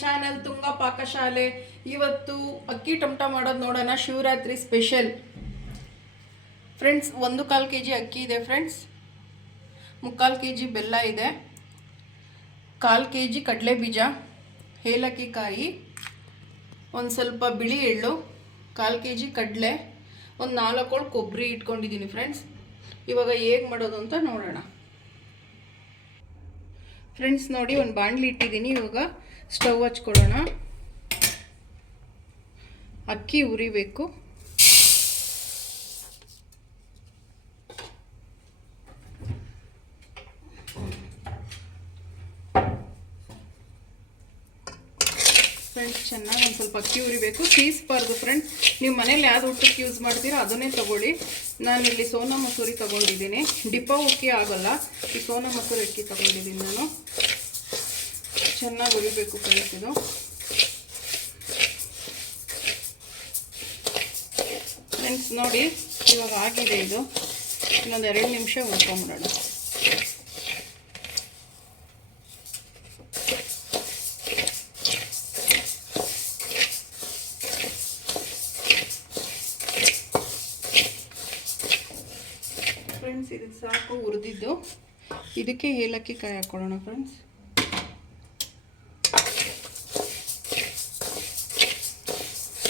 Channel Tunga ಪಾಕಶಾಲೆ ಇವತ್ತು ಅಕ್ಕಿ tomato ಮಾಡೋದು ನೋಡೋಣ, ಶಿವರಾತ್ರಿ ಸ್ಪೆಷಲ್ ಫ್ರೆಂಡ್ಸ್ ಒಂದು ಕಾಲು ಕೆ ಜಿ ಅಕ್ಕಿ ಇದೆ ಫ್ರೆಂಡ್ಸ್ ಮುಕ್ಕಾಲು ಕೆ ಜಿ ಬೆಲ್ಲ ಇದೆ. ಕಾಲು ಕೆ ಜಿ ಕಡಲೆ ಬೀಜ, ಏಲಕ್ಕಿ ಕಾಯಿ, ಒಂದು ಸ್ವಲ್ಪ ಬಿಳಿ ಎಳ್ಳು, ಕಾಲು ಕೆ ಜಿ ಕಡಲೆ, ಒಂದು ನಾಲ್ಕು ಕೊಬ್ಬರಿ ಇಟ್ಕೊಂಡಿದ್ದೀನಿ ಫ್ರೆಂಡ್ಸ್ ಇವಾಗ ಹೇಗೆ ಮಾಡೋದು ಅಂತ ನೋಡೋಣ. ಫ್ರೆಂಡ್ಸ್ ನೋಡಿ ಒಂದು ಬಾಣಲಿ ಇಟ್ಟಿದ್ದೀನಿ ಇವಾಗ. ಸ್ಟವ್ ಹಚ್ಕೊಡೋಣ. ಅಕ್ಕಿ ಉರಿಬೇಕು ಫ್ರೆಂಡ್ಸ್ ಚೆನ್ನಾಗಿ ಒಂದು ಸ್ವಲ್ಪ ಅಕ್ಕಿ ಉರಿಬೇಕು ಸೀಸ್ಬಾರ್ದು ಫ್ರೆಂಡ್ಸ್ ನೀವು ಮನೇಲಿ ಯಾವ್ದು ಊಟಕ್ಕೆ ಯೂಸ್ ಮಾಡ್ತೀರೋ ಅದನ್ನೇ ತಗೊಳ್ಳಿ. ನಾನು ಇಲ್ಲಿ ಸೋನಾ ಮಸೂರಿ ತಗೊಂಡಿದ್ದೀನಿ. ಡಿಪೋ ಉಕ್ಕಿ ಆಗೋಲ್ಲ. ಈ ಸೋನಾ ಮಸೂರಿ ಅಕ್ಕಿ ತಗೊಂಡಿದ್ದೀನಿ ನಾನು. ಚೆನ್ನಾಗಿ ಉರಿಬೇಕು ಫ್ರೆಂಡ್ಸ್ ಇದು. ಫ್ರೆಂಡ್ಸ್ ನೋಡಿ, ಇವಾಗ ಆಗಿದೆ ಇದು. ಇನ್ನೊಂದು ಎರಡು ನಿಮಿಷ ಉಳ್ಕೊಂಬಿಡೋಣ ಫ್ರೆಂಡ್ಸ್ ಇದಕ್ಕೆ ಸಾಕು ಹುರಿದಿದ್ದು. ಇದಕ್ಕೆ ಏಲಕ್ಕಿ ಕಾಯಿ ಹಾಕ್ಕೊಳ್ಳೋಣ ಫ್ರೆಂಡ್ಸ್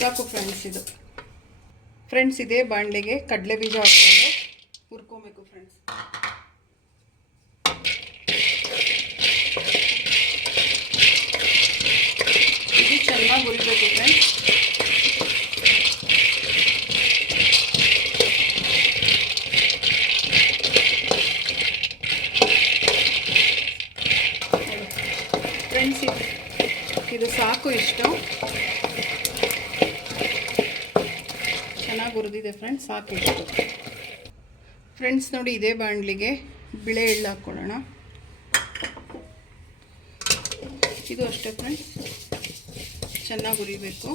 ಸಾಕು ಫ್ರೆಂಡ್ಸ್ ಇದು? ಫ್ರೆಂಡ್ಸ್ ಇದೇ ಬಾಣಲೆಗೆ ಕಡಲೆ ಬೀಜ ಹಾಕ್ಕೊಂಡು. ಹುರ್ಕೊಬೇಕು ಫ್ರೆಂಡ್ಸ್ ಇದು ಚೆನ್ನಾಗಿ ಹುರಿಬೇಕು ಫ್ರೆಂಡ್ಸ್ ಫ್ರೆಂಡ್ಸ್ ಇದು ಇದು ಸಾಕು ಇಷ್ಟು. ಚೆನ್ನಾಗಿ ಹುರಿದಿದೆ ಫ್ರೆಂಡ್ಸ್ ಹಾಕಿಟ್ಟು ಫ್ರೆಂಡ್ಸ್ ನೋಡಿ ಇದೇ ಬಾಣಲಿಗೆ ಬಿಳೆ ಎಳ್ಳು ಹಾಕ್ಕೊಳ್ಳೋಣ. ಇದು ಅಷ್ಟೇ ಫ್ರೆಂಡ್ಸ್ ಚೆನ್ನಾಗಿ ಹುರಿಬೇಕು.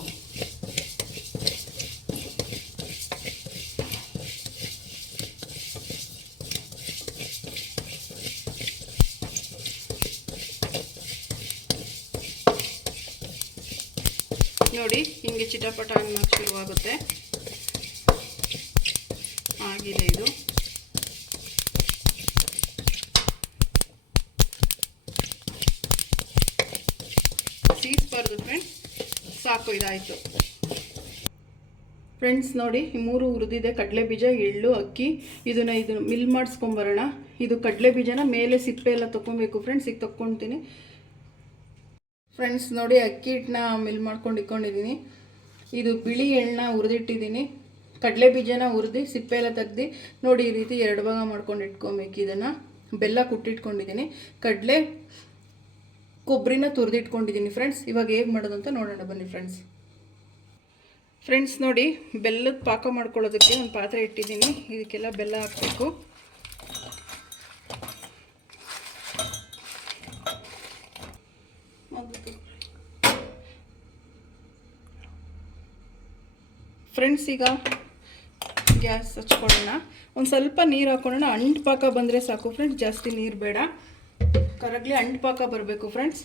ನೋಡಿ, ಹಿಂಗೆ ಚಿಟಪಟ ಅನ್ನೋಕೆ ಶುರುವಾಗುತ್ತೆ. ಆಗಿದೆ ಇದು. ಸೀಸ್ಬಾರ್ದು ಫ್ರೆಂಡ್ಸ್ ಸಾಕು, ಇದಾಯಿತು. ಫ್ರೆಂಡ್ಸ್ ನೋಡಿ, ಈ ಮೂರು ಹುರಿದಿದೆ. ಕಡಲೆ ಬೀಜ, ಎಳ್ಳು, ಅಕ್ಕಿ. ಇದನ್ನ ಇದು ಮಿಲ್ ಮಾಡಿಸ್ಕೊಂಬರೋಣ. ಇದು ಕಡಲೆ ಬೀಜನ ಮೇಲೆ ಸಿಪ್ಪೆ ಎಲ್ಲ ತೊಗೊಬೇಕು ಫ್ರೆಂಡ್ಸ್ ಈಗ ತೊಗೊಳ್ತೀನಿ ಫ್ರೆಂಡ್ಸ್ ನೋಡಿ, ಅಕ್ಕಿ ಹಿಟ್ಟನ್ನ ಮಿಲ್ ಮಾಡ್ಕೊಂಡು ಇಟ್ಕೊಂಡಿದ್ದೀನಿ. ಇದು ಬಿಳಿ ಎಳ್ಳನ್ನ ಹುರಿದಿಟ್ಟಿದ್ದೀನಿ. ಕಡಲೆ ಬೀಜನ ಹುರಿದು ಸಿಪ್ಪೆ ಎಲ್ಲ ತೆಗ್ದು, ನೋಡಿ ಈ ರೀತಿ ಎರಡು ಭಾಗ ಮಾಡ್ಕೊಂಡು ಇಟ್ಕೊಬೇಕು ಇದನ್ನು. ಬೆಲ್ಲ ಕುಟ್ಟಿಟ್ಕೊಂಡಿದ್ದೀನಿ. ಕಡಲೆ ಕೊಬ್ಬರಿನ ತುರಿದಿಟ್ಕೊಂಡಿದ್ದೀನಿ ಫ್ರೆಂಡ್ಸ್ ಇವಾಗ ಹೇಗೆ ಮಾಡೋದು ಅಂತ ನೋಡೋಣ ಬನ್ನಿ ಫ್ರೆಂಡ್ಸ್ ಫ್ರೆಂಡ್ಸ್ ನೋಡಿ ಬೆಲ್ಲದ ಪಾಕ ಮಾಡ್ಕೊಳ್ಳೋದಕ್ಕೆ ಒಂದು ಪಾತ್ರೆ ಇಟ್ಟಿದ್ದೀನಿ. ಇದಕ್ಕೆಲ್ಲ ಬೆಲ್ಲ ಹಾಕಬೇಕು. ಫ್ರೆಂಡ್ಸ್ ಈಗ ಗ್ಯಾಸ್ ಹಚ್ಕೊಳ್ಳೋಣ. ಒಂದು ಸ್ವಲ್ಪ ನೀರು ಹಾಕೊಳ್ಳೋಣ. ಅಂಟು ಪಾಕ ಬಂದರೆ ಸಾಕು ಫ್ರೆಂಡ್ಸ್ ಜಾಸ್ತಿ ನೀರು ಬೇಡ. ಕರಗ್ಲಿ ಅಂಟು ಪಾಕ ಬರಬೇಕು ಫ್ರೆಂಡ್ಸ್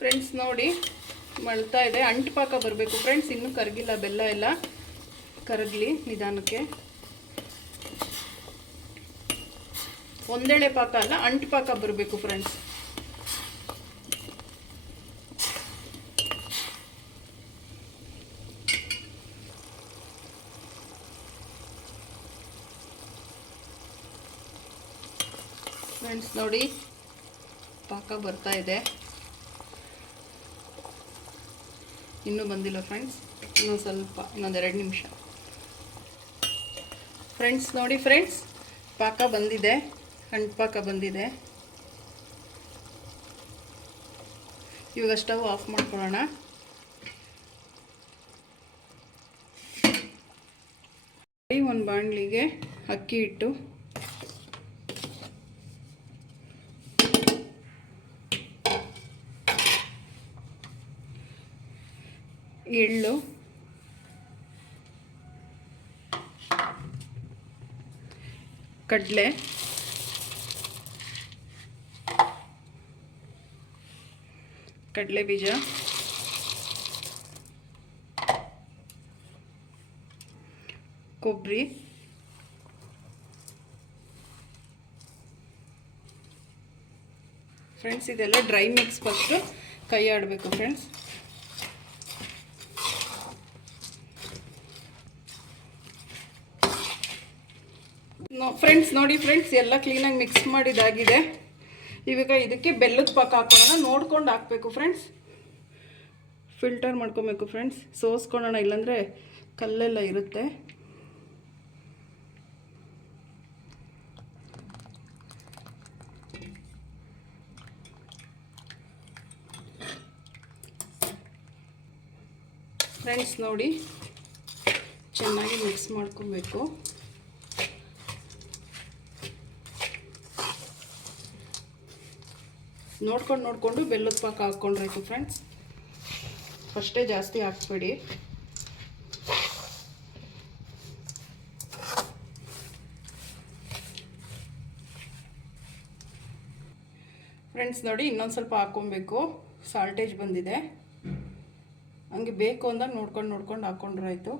ಫ್ರೆಂಡ್ಸ್ ನೋಡಿ ಮಳ್ತಾ ಇದೆ. ಅಂಟು ಪಾಕ ಬರಬೇಕು ಫ್ರೆಂಡ್ಸ್ ಇನ್ನೂ ಕರಗಿಲ್ಲ, ಬೆಲ್ಲ ಎಲ್ಲ. ಕರಗಲಿ ನಿಧಾನಕ್ಕೆ. ಒಂದೆಳೆ ಪಾಕ ಅಲ್ಲ, ಅಂಟು ಪಾಕ ಬರಬೇಕು ಫ್ರೆಂಡ್ಸ್ ಫ್ರೆಂಡ್ಸ್ ನೋಡಿ, ಪಾಕ ಬರ್ತಾ ಇದೆ. ಇನ್ನೂ ಬಂದಿಲ್ಲ ಫ್ರೆಂಡ್ಸ್ ಇನ್ನೊಂದು ಸ್ವಲ್ಪ, ಇನ್ನೊಂದು ಎರಡು ನಿಮಿಷ. ಫ್ರೆಂಡ್ಸ್ ನೋಡಿ ಫ್ರೆಂಡ್ಸ್ ಪಾಕ ಬಂದಿದೆ. ಹಣ್ಣು ಪಾಕ ಬಂದಿದೆ. ಇವಾಗ ಸ್ಟವ್ ಆಫ್ ಮಾಡ್ಕೊಳ್ಳೋಣ. ಒಂದು ಬಾಣಲಿಗೆ ಅಕ್ಕಿ ಹಿಟ್ಟು ಎಳ್ಳು. ಕಡಲೆ. ಕಡಲೆ ಬೀಜ. ಕೊಬ್ಬರಿ. ಫ್ರೆಂಡ್ಸ್ ಇದೆಲ್ಲ ಡ್ರೈ ಮಿಕ್ಸ್ ಫಸ್ಟು ಕೈ ಆಡಬೇಕು ಫ್ರೆಂಡ್ಸ್ ಫ್ರೆಂಡ್ಸ್ ನೋಡಿ ಫ್ರೆಂಡ್ಸ್ ಎಲ್ಲ ಕ್ಲೀನಾಗಿ ಮಿಕ್ಸ್ ಮಾಡಿದಾಗಿದೆ. ಇವಾಗ ಇದಕ್ಕೆ ಬೆಲ್ಲದ ಪಾಕ ಹಾಕೋಣ ನೋಡ್ಕೊಂಡು ಹಾಕಬೇಕು ಫ್ರೆಂಡ್ಸ್ ಫಿಲ್ಟರ್ ಮಾಡ್ಕೊಬೇಕು ಫ್ರೆಂಡ್ಸ್ ಸೋಸ್ಕೊಳ್ಳೋಣ ಇಲ್ಲಾಂದರೆ ಕಲ್ಲೆಲ್ಲ ಇರುತ್ತೆ. ಫ್ರೆಂಡ್ಸ್ ನೋಡಿ. ಚೆನ್ನಾಗಿ ಮಿಕ್ಸ್ ಮಾಡ್ಕೊಬೇಕು. ನೋಡ್ಕೊಂಡು ನೋಡಿಕೊಂಡು ಬೆಲ್ಲದ ಪಾಕ ಹಾಕ್ಕೊಂಡ್ರಾಯ್ತು ಫ್ರೆಂಡ್ಸ್ ಫಸ್ಟೇ ಜಾಸ್ತಿ ಹಾಕ್ಬೇಡಿ ಫ್ರೆಂಡ್ಸ್ ನೋಡಿ ಇನ್ನೊಂದು ಸ್ವಲ್ಪ ಹಾಕ್ಕೊಬೇಕು. ಸಾಲ್ಟೇಜ್ ಬಂದಿದೆ. ಹಂಗೆ ಬೇಕು ಅಂದಾಗ ನೋಡ್ಕೊಂಡು ನೋಡ್ಕೊಂಡು ಹಾಕ್ಕೊಂಡ್ರಾಯ್ತು.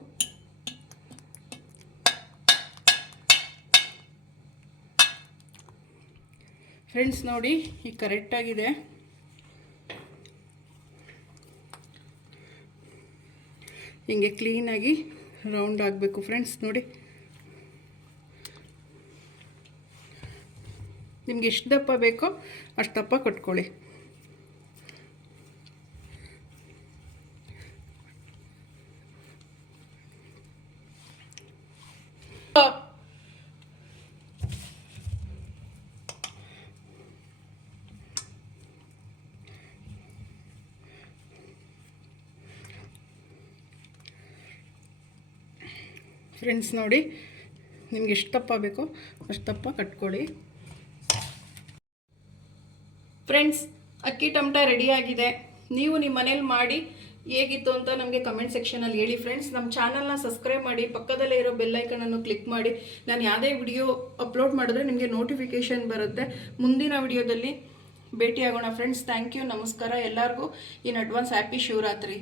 ಫ್ರೆಂಡ್ಸ್ ನೋಡಿ ಈಗ ಕರೆಕ್ಟಾಗಿದೆ ಹಿಂಗೆ ಕ್ಲೀನಾಗಿ ರೌಂಡ್ ಆಗಬೇಕು ಫ್ರೆಂಡ್ಸ್ ನೋಡಿ. ನಿಮ್ಗೆ ಎಷ್ಟು ದಪ್ಪ ಬೇಕೋ ಅಷ್ಟು ದಪ್ಪ ಕಟ್ಕೊಳ್ಳಿ. ಫ್ರೆಂಡ್ಸ್ ನೋಡಿ, ನಿಮ್ಗೆ ಎಷ್ಟು ತಪ್ಪ ಬೇಕೋ, ಅಷ್ಟು ದಪ್ಪ ಕಟ್ಕೊಳ್ಳಿ. ಫ್ರೆಂಡ್ಸ್ ಅಕ್ಕಿ ಟಮಟ ರೆಡಿಯಾಗಿದೆ ನೀವು ನಿಮ್ಮ ಮನೇಲಿ ಮಾಡಿ ಹೇಗಿತ್ತು ಅಂತ ನಮಗೆ ಕಮೆಂಟ್ ಸೆಕ್ಷನಲ್ಲಿ ಹೇಳಿ ಫ್ರೆಂಡ್ಸ್ ನಮ್ಮ ಚಾನಲ್ನ ಸಬ್ಸ್ಕ್ರೈಬ್ ಮಾಡಿ, ಪಕ್ಕದಲ್ಲೇ ಇರೋ ಬೆಲ್ಲೈಕನನ್ನು ಕ್ಲಿಕ್ ಮಾಡಿ. ನಾನು ಯಾವುದೇ ವಿಡಿಯೋ ಅಪ್ಲೋಡ್ ಮಾಡಿದ್ರೆ ನಿಮಗೆ ನೋಟಿಫಿಕೇಷನ್ ಬರುತ್ತೆ. ಮುಂದಿನ ವಿಡಿಯೋದಲ್ಲಿ ಭೇಟಿಯಾಗೋಣ ಫ್ರೆಂಡ್ಸ್ ಥ್ಯಾಂಕ್ ಯು ನಮಸ್ಕಾರ ಎಲ್ಲರಿಗೂ. In advance happy Shivaratri.